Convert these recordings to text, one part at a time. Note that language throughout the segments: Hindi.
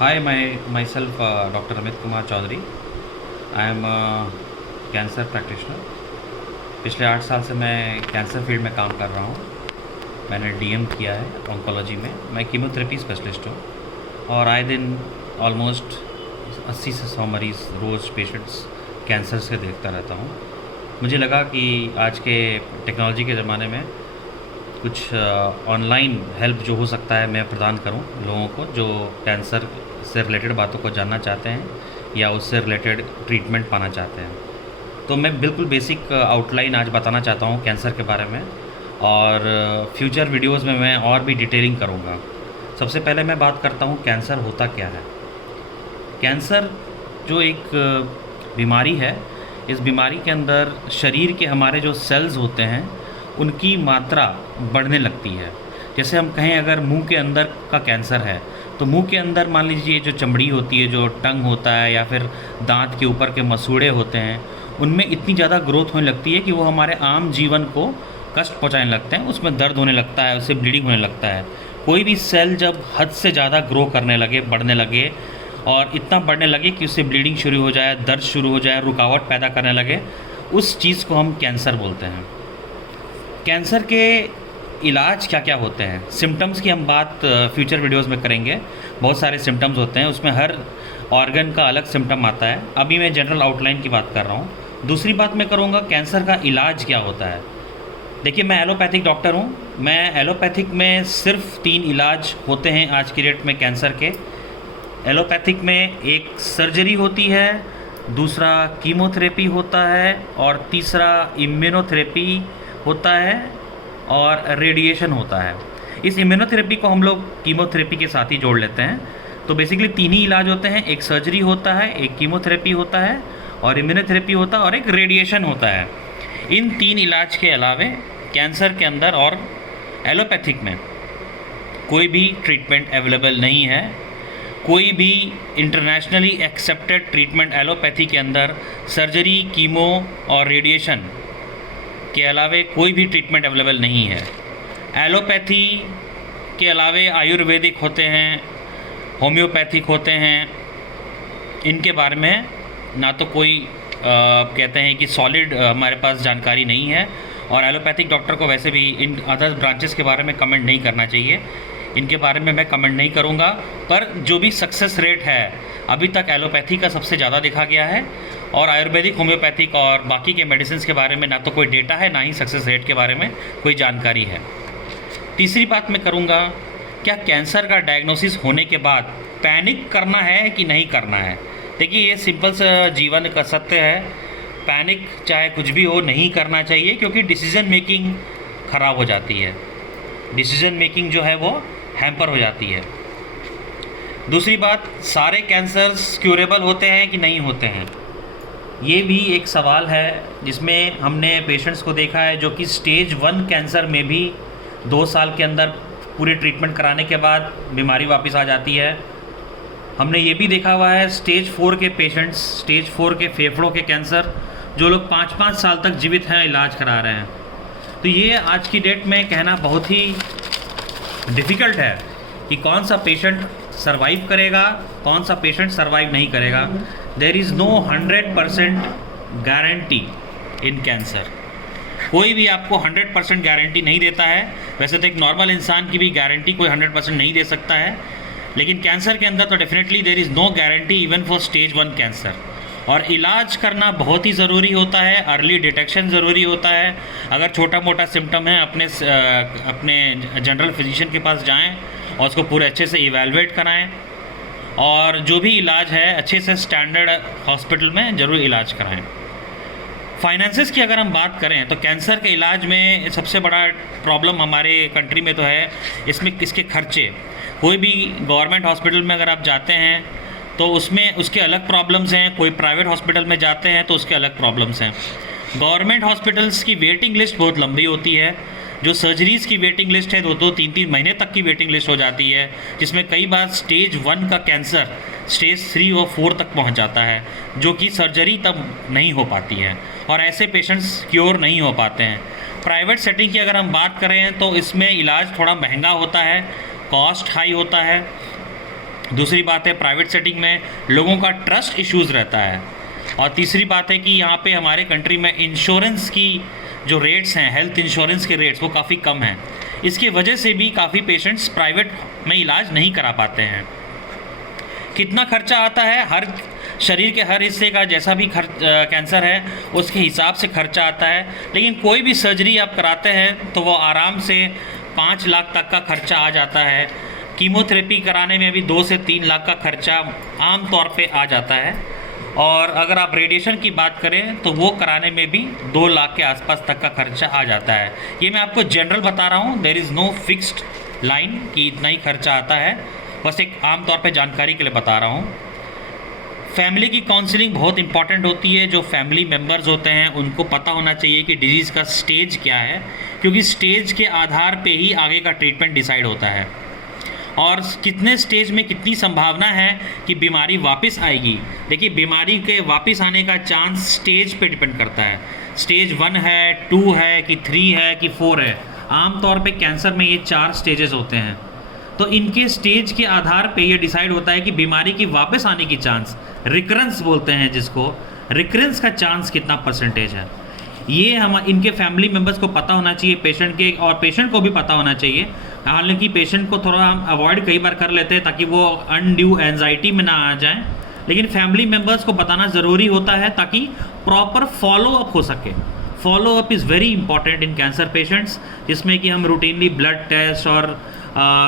Hi, myself Dr. Amit Kumar Chaudhary. I am a cancer practitioner. पिछले 8 साल से मैं कैंसर फील्ड में काम कर रहा हूँ। मैंने डीएम किया है ऑन्कोलॉजी में। मैं कीमोथेरेपी स्पेशलिस्ट हूँ और आए दिन ऑलमोस्ट 80 से 100 मरीज़ रोज़ पेशेंट्स कैंसर से देखता रहता हूँ। मुझे लगा कि आज के टेक्नोलॉजी के ज़माने में कुछ ऑनलाइन हेल्प जो हो सकता है मैं प्रदान करूं लोगों को जो कैंसर से रिलेटेड बातों को जानना चाहते हैं या उससे रिलेटेड ट्रीटमेंट पाना चाहते हैं। तो मैं बिल्कुल बेसिक आउटलाइन आज बताना चाहता हूं कैंसर के बारे में और फ्यूचर वीडियोस में मैं और भी डिटेलिंग करूंगा। सबसे पहले मैं बात करता हूं कैंसर होता क्या है। कैंसर जो एक बीमारी है, इस बीमारी के अंदर शरीर के हमारे जो सेल्स होते हैं उनकी मात्रा बढ़ने लगती है। जैसे हम कहें अगर मुंह के अंदर का कैंसर है तो मुंह के अंदर मान लीजिए जो चमड़ी होती है, जो टंग होता है या फिर दांत के ऊपर के मसूड़े होते हैं, उनमें इतनी ज़्यादा ग्रोथ होने लगती है कि वो हमारे आम जीवन को कष्ट पहुंचाने लगते हैं। उसमें दर्द होने लगता है, उससे ब्लीडिंग होने लगता है। कोई भी सेल जब हद से ज़्यादा ग्रो करने लगे, बढ़ने लगे और इतना बढ़ने लगे कि उससे ब्लीडिंग शुरू हो जाए, दर्द शुरू हो जाए, रुकावट पैदा करने लगे, उस चीज़ को हम कैंसर बोलते हैं। कैंसर के इलाज क्या क्या होते हैं, सिम्टम्स की हम बात फ्यूचर वीडियोस में करेंगे। बहुत सारे सिम्टम्स होते हैं, उसमें हर ऑर्गन का अलग सिम्टम आता है। अभी मैं जनरल आउटलाइन की बात कर रहा हूँ। दूसरी बात मैं करूँगा कैंसर का इलाज क्या होता है। देखिए, मैं एलोपैथिक डॉक्टर हूँ। मैं एलोपैथिक में सिर्फ 3 इलाज होते हैं आज की डेट में कैंसर के। एलोपैथिक में एक सर्जरी होती है, दूसरा कीमोथेरेपी होता है और तीसरा इम्यूनोथेरेपी होता है और रेडिएशन होता है। इस इम्यूनोथेरेपी को हम लोग कीमोथेरेपी के साथ ही जोड़ लेते हैं। तो बेसिकली 3 ही इलाज होते हैं, एक सर्जरी होता है, एक कीमोथेरेपी होता है और इम्यूनोथेरेपी होता है और एक रेडिएशन होता है। इन 3 इलाज के अलावे कैंसर के अंदर और एलोपैथिक में कोई भी ट्रीटमेंट अवेलेबल नहीं है। कोई भी इंटरनेशनली एक्सेप्टेड ट्रीटमेंट एलोपैथी के अंदर सर्जरी, कीमो और रेडिएशन के अलावे कोई भी ट्रीटमेंट अवेलेबल नहीं है। एलोपैथी के अलावे आयुर्वेदिक होते हैं, होम्योपैथिक होते हैं। इनके बारे में ना तो कोई कहते हैं कि सॉलिड हमारे पास जानकारी नहीं है और एलोपैथिक डॉक्टर को वैसे भी इन अदर ब्रांचेस के बारे में कमेंट नहीं करना चाहिए। इनके बारे में मैं कमेंट नहीं करूंगा, पर जो भी सक्सेस रेट है अभी तक एलोपैथी का सबसे ज़्यादा देखा गया है और आयुर्वेदिक, होम्योपैथिक और बाकी के मेडिसिन के बारे में ना तो कोई डेटा है, ना ही सक्सेस रेट के बारे में कोई जानकारी है। तीसरी बात मैं करूँगा, क्या कैंसर का डायग्नोसिस होने के बाद पैनिक करना है कि नहीं करना है। देखिए, ये सिंपल सा जीवन का सत्य है। पैनिक चाहे कुछ भी हो नहीं करना चाहिए, क्योंकि डिसीज़न मेकिंग ख़राब हो जाती है। डिसीज़न मेकिंग जो है वो हैम्पर हो जाती है। दूसरी बात, सारे कैंसर्स क्यूरेबल होते हैं कि नहीं होते हैं, ये भी एक सवाल है जिसमें हमने पेशेंट्स को देखा है जो कि स्टेज 1 कैंसर में भी 2 साल के अंदर पूरे ट्रीटमेंट कराने के बाद बीमारी वापस आ जाती है। हमने ये भी देखा हुआ है स्टेज 4 के पेशेंट्स, स्टेज 4 के फेफड़ों के कैंसर, जो लोग 5-5 साल तक जीवित हैं, इलाज करा रहे हैं। तो ये आज की डेट में कहना बहुत ही डिफ़िकल्ट है कि कौन सा पेशेंट सरवाइव करेगा, कौन सा पेशेंट सरवाइव नहीं करेगा। There is no 100% guarantee in cancer. कोई भी आपको 100% गारंटी नहीं देता है। वैसे तो एक नॉर्मल इंसान की भी गारंटी कोई 100% नहीं दे सकता है, लेकिन कैंसर के अंदर तो definitely there is no guarantee even for stage 1 cancer. और इलाज करना बहुत ही ज़रूरी होता है, अर्ली डिटेक्शन ज़रूरी होता है। अगर छोटा मोटा सिम्टम है, अपने जनरल फिजिशियन के पास जाएं और उसको पूरे अच्छे से इवैल्यूएट कराएं और जो भी इलाज है अच्छे से स्टैंडर्ड हॉस्पिटल में ज़रूर इलाज कराएं। फाइनेंसेस की अगर हम बात करें तो कैंसर के इलाज में सबसे बड़ा प्रॉब्लम हमारे कंट्री में तो है इसमें इसके खर्चे। कोई भी गवर्नमेंट हॉस्पिटल में अगर आप जाते हैं तो उसमें उसके अलग प्रॉब्लम्स हैं, कोई प्राइवेट हॉस्पिटल में जाते हैं तो उसके अलग प्रॉब्लम्स हैं। गवर्नमेंट हॉस्पिटल्स की वेटिंग लिस्ट बहुत लंबी होती है। जो सर्जरीज़ की वेटिंग लिस्ट है 2-2, 3-3 महीने तक की वेटिंग लिस्ट हो जाती है, जिसमें कई बार स्टेज 1 का कैंसर स्टेज 3 और 4 तक पहुंच जाता है, जो कि सर्जरी तब नहीं हो पाती है और ऐसे पेशेंट्स क्योर नहीं हो पाते हैं। प्राइवेट सेटिंग की अगर हम बात करें तो इसमें इलाज थोड़ा महंगा होता है, कॉस्ट हाई होता है दूसरी बात है प्राइवेट सेटिंग में लोगों का ट्रस्ट इश्यूज़ रहता है। और तीसरी बात है कि यहाँ पे हमारे कंट्री में इंश्योरेंस की जो रेट्स हैं, हेल्थ इंश्योरेंस के रेट्स, वो काफ़ी कम हैं। इसकी वजह से भी काफ़ी पेशेंट्स प्राइवेट में इलाज नहीं करा पाते हैं। कितना खर्चा आता है, हर शरीर के हर हिस्से का जैसा भी कैंसर है उसके हिसाब से खर्चा आता है, लेकिन कोई भी सर्जरी आप कराते हैं तो वो आराम से 5 लाख तक का खर्चा आ जाता है। कीमोथेरेपी कराने में भी 2 से 3 लाख का खर्चा आम तौर पे आ जाता है। और अगर आप रेडिएशन की बात करें तो वो कराने में भी 2 लाख के आसपास तक का खर्चा आ जाता है। ये मैं आपको जनरल बता रहा हूँ, there is no fixed line कि इतना ही खर्चा आता है, बस एक आम तौर पे जानकारी के लिए बता रहा हूँ। फैमिली की काउंसलिंग बहुत इंपॉर्टेंट होती है। जो फैमिली मेम्बर्स होते हैं उनको पता होना चाहिए कि डिजीज़ का स्टेज क्या है, क्योंकि स्टेज के आधार पे ही आगे का ट्रीटमेंट डिसाइड होता है। और कितने स्टेज में कितनी संभावना है कि बीमारी वापस आएगी। देखिए, बीमारी के वापस आने का चांस स्टेज पे डिपेंड करता है। स्टेज 1 है, 2 है कि 3 है कि 4 है। आमतौर पे कैंसर में ये 4 स्टेजेस होते हैं। तो इनके स्टेज के आधार पे ये डिसाइड होता है कि बीमारी की वापस आने की चांस, रिकरेंस बोलते हैं जिसको, रिकरेंस का चांस कितना परसेंटेज है। ये हम इनके फैमिली मेम्बर्स को पता होना चाहिए, पेशेंट के, और पेशेंट को भी पता होना चाहिए। हालांकि पेशेंट को थोड़ा हम अवॉइड कई बार कर लेते हैं ताकि वो अनड्यू एंजाइटी में ना आ जाएं, लेकिन फैमिली मेम्बर्स को बताना ज़रूरी होता है ताकि प्रॉपर फॉलो अप हो सके। Follow up is very important in cancer patients, जिसमें कि हम रूटीनली ब्लड टेस्ट और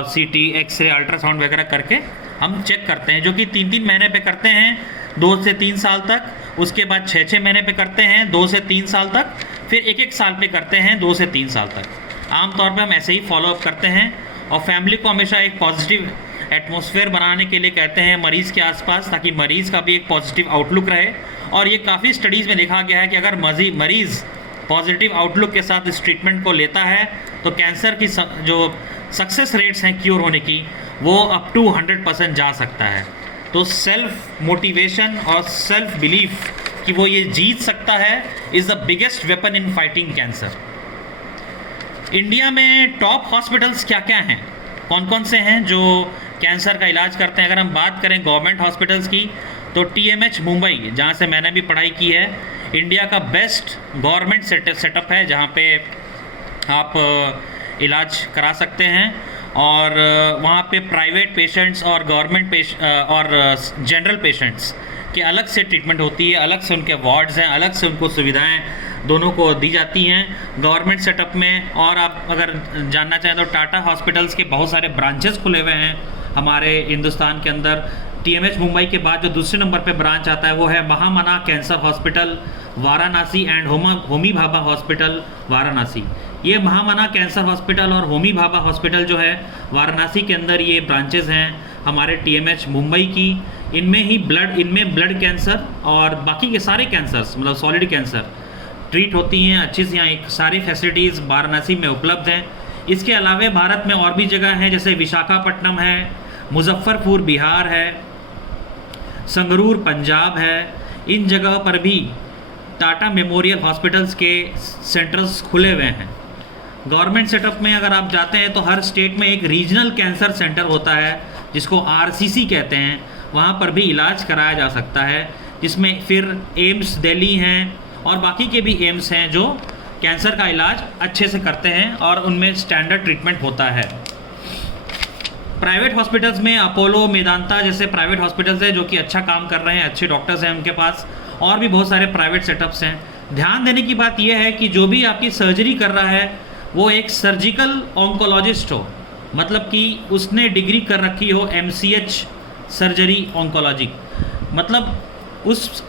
सीटी, एक्सरे, अल्ट्रासाउंड वगैरह करके हम चेक करते हैं, जो कि 3-3 महीने पे करते हैं 2 से 3 साल तक। उसके बाद 6-6 महीने पे करते हैं 2 से 3 साल तक, फिर 1-1 साल पे करते हैं 2 से 3 साल तक। आमतौर पे हम ऐसे ही फॉलो अप करते हैं। और फैमिली को हमेशा एक पॉजिटिव एटमॉस्फेयर बनाने के लिए कहते हैं मरीज़ के आसपास, ताकि मरीज़ का भी एक पॉजिटिव आउटलुक रहे। और ये काफ़ी स्टडीज़ में देखा गया है कि अगर मरीज़ पॉजिटिव आउटलुक के साथ इस ट्रीटमेंट को लेता है तो कैंसर की जो सक्सेस रेट्स हैं क्योर होने की, वो अप टू 100% जा सकता है। तो सेल्फ मोटिवेशन और सेल्फ बिलीफ कि वो ये जीत सकता है is the biggest weapon in fighting cancer. India में टॉप हॉस्पिटल्स क्या क्या हैं, कौन कौन से हैं जो कैंसर का इलाज करते हैं? अगर हम बात करें गवर्नमेंट हॉस्पिटल्स की तो TMH मुंबई, जहाँ से मैंने भी पढ़ाई की है, इंडिया का बेस्ट गवर्नमेंट सेटअप है जहाँ पे आप इलाज करा सकते हैं। और वहाँ पे प्राइवेट पेशेंट्स और गवर्नमेंट और जनरल पेशेंट्स की अलग से ट्रीटमेंट होती है, अलग से उनके वार्ड्स हैं, अलग से उनको सुविधाएं दोनों को दी जाती हैं गवर्नमेंट सेटअप में। और आप अगर जानना चाहें तो टाटा हॉस्पिटल्स के बहुत सारे ब्रांचेस खुले हुए हैं हमारे हिंदुस्तान के अंदर। TMH मुंबई के बाद जो दूसरे नंबर पे ब्रांच आता है वो है Mahamana cancer hospital Varanasi and Homi Bhabha hospital Varanasi. ये महामना कैंसर हॉस्पिटल और होमी भाभा हॉस्पिटल जो है वाराणसी के अंदर, ये ब्रांचेस हैं हमारे TMH मुंबई की। इनमें ब्लड कैंसर और बाकी के सारे कैंसर्स, मतलब सॉलिड कैंसर ट्रीट होती हैं अच्छी से। यहाँ एक सारी फैसिलिटीज़ वाराणसी में उपलब्ध हैं। इसके अलावा भारत में और भी जगह हैं, जैसे विशाखापट्टनम है, मुजफ्फरपुर बिहार है, संगरूर पंजाब है। इन जगह पर भी टाटा मेमोरियल हॉस्पिटल्स के सेंटर्स खुले हुए हैं। गवर्नमेंट सेटअप में अगर आप जाते हैं तो हर स्टेट में एक रीजनल कैंसर सेंटर होता है जिसको RCC कहते हैं, वहाँ पर भी इलाज कराया जा सकता है, जिसमें फिर एम्स दिल्ली हैं और बाकी के भी एम्स हैं जो कैंसर का इलाज अच्छे से करते हैं और उनमें स्टैंडर्ड ट्रीटमेंट होता है। प्राइवेट हॉस्पिटल्स में अपोलो, मेदांता जैसे प्राइवेट हॉस्पिटल्स हैं जो कि अच्छा काम कर रहे हैं, अच्छे डॉक्टर्स हैं उनके पास, और भी बहुत सारे प्राइवेट सेटअप्स हैं। ध्यान देने की बात यह है कि जो भी आपकी सर्जरी कर रहा है वो एक सर्जिकल ऑन्कोलॉजिस्ट हो, मतलब कि उसने डिग्री कर रखी हो MCH सर्जरी ऑन्कोलॉजी, मतलब उस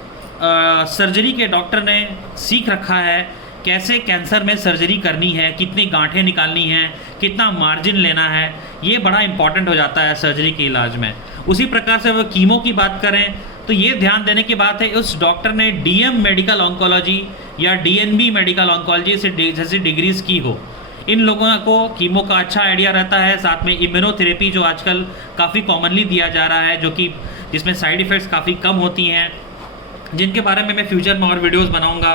सर्जरी के डॉक्टर ने सीख रखा है कैसे कैंसर में सर्जरी करनी है, कितनी गांठें निकालनी हैं, कितना मार्जिन लेना है। ये बड़ा इंपॉर्टेंट हो जाता है सर्जरी के इलाज में। उसी प्रकार से वो कीमो की बात करें तो ये ध्यान देने की बात है उस डॉक्टर ने DM मेडिकल ऑन्कोलॉजी या DNB मेडिकल ऑन्कोलॉजी से जैसी डिग्रीज़ की हो। इन लोगों को कीमो का अच्छा आइडिया रहता है। साथ में इम्यूनोथेरेपी जो आजकल काफ़ी कॉमनली दिया जा रहा है, जो कि जिसमें साइड इफ़ेक्ट्स काफ़ी कम होती हैं, जिनके बारे में मैं फ्यूचर में और वीडियोस बनाऊंगा।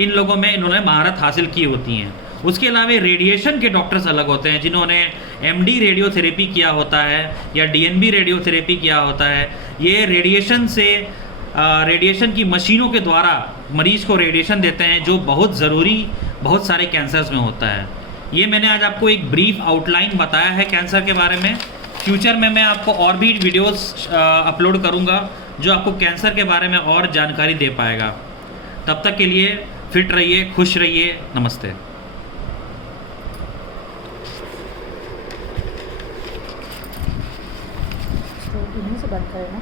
इन लोगों में इन्होंने महारत हासिल की होती हैं। उसके अलावा रेडिएशन के डॉक्टर्स अलग होते हैं जिन्होंने एमडी रेडियोथेरेपी किया होता है या डीएनबी रेडियोथेरेपी किया होता है। ये रेडिएशन से रेडिएशन की मशीनों के द्वारा मरीज़ को रेडिएशन देते हैं, जो बहुत ज़रूरी बहुत सारे कैंसर्स में होता है। ये मैंने आज आपको एक ब्रीफ आउटलाइन बताया है कैंसर के बारे में। फ्यूचर में मैं आपको और भी वीडियोस अपलोड करूँगा जो आपको कैंसर के बारे में और जानकारी दे पाएगा। तब तक के लिए फिट रहिए, खुश रहिए, नमस्ते। तो यहीं से बंद करें ना।